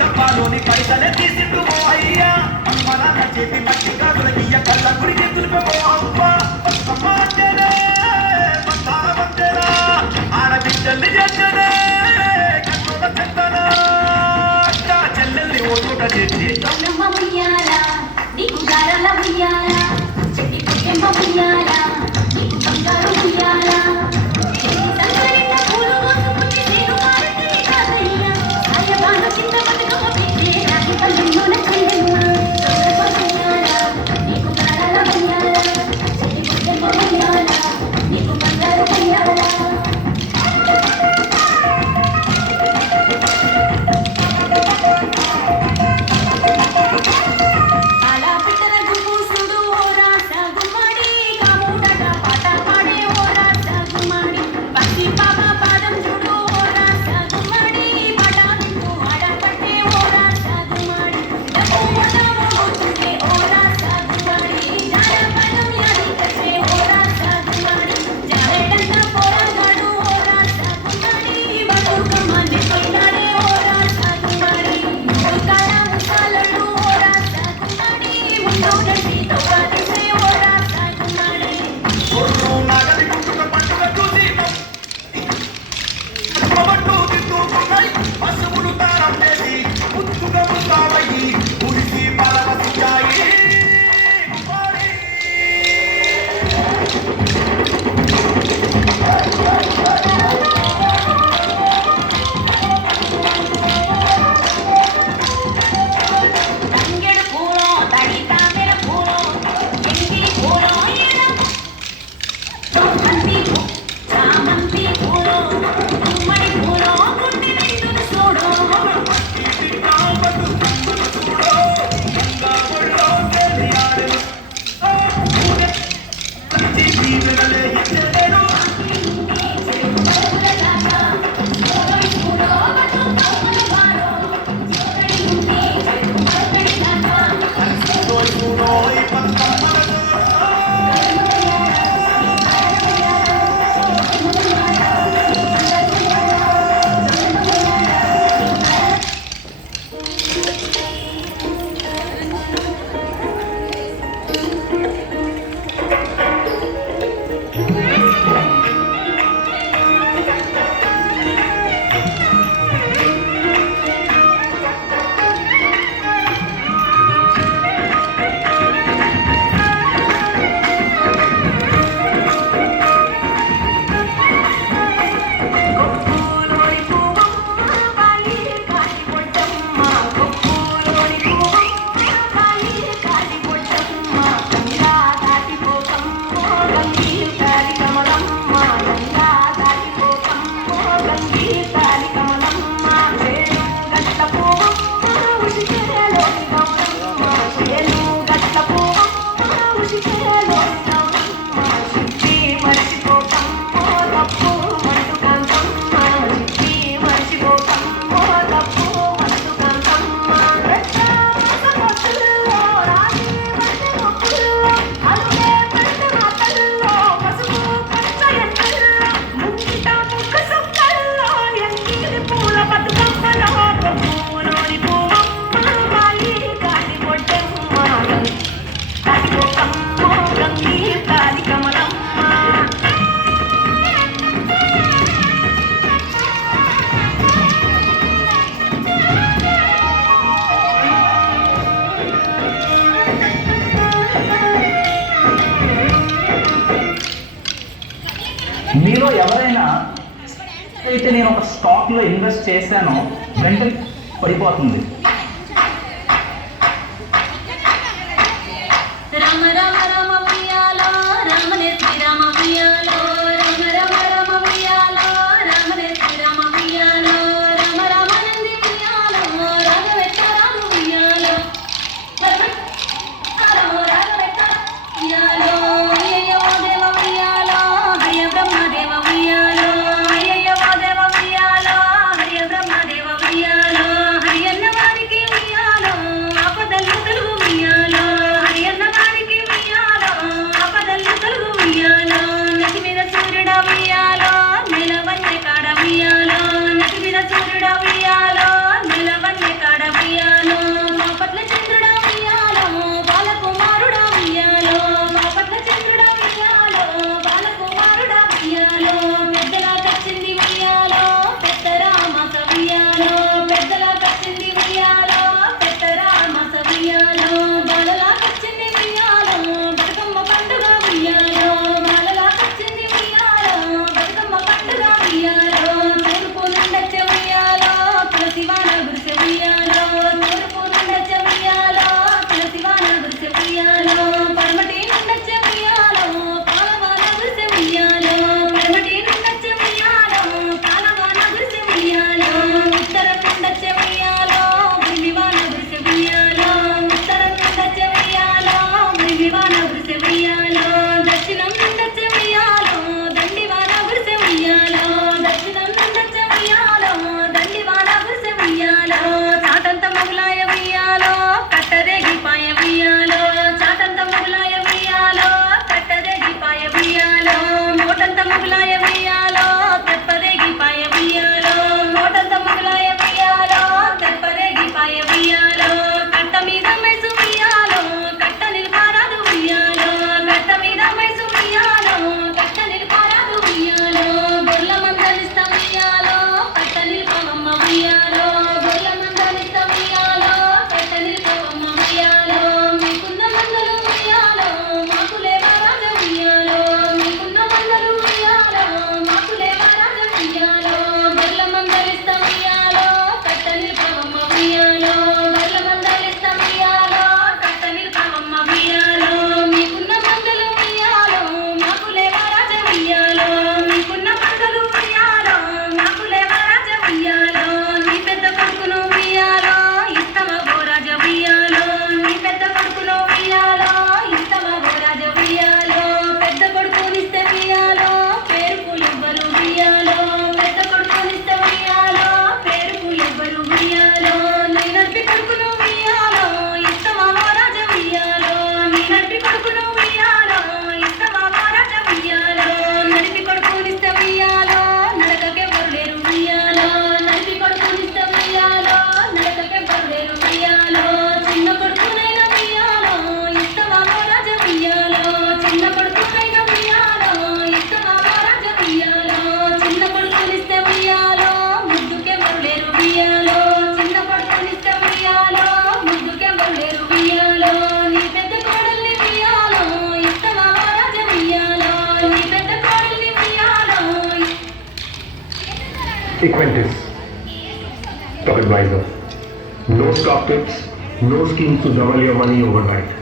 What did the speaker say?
డబ్బాలోని పైసలే తీసిండు ఓ అయ్యా. అమ్మ నాన్న చేతి మట్టి కాదుల గియ్య కళ్ళ గురికి తులిపో అమ్మ బతుకమ్మ అంటేనే బతాల బందేరా ఆడబిడ్డల్ని చేస్తేనే కన్నుల చెత్తనా. చెల్లెల్ని ఓ చోట చేసి ఉయ్యాలా నీకు గారల ఉయ్యాలా చెట్టి పుట్టెమ్మ ఉయ్యాలా. 何? Thank you. అయితే నేను ఒక స్టాక్లో ఇన్వెస్ట్ చేశానో వెంటనే పడిపోతుంది. Equentis, top advisor. No stock tips, no schemes to double your money overnight.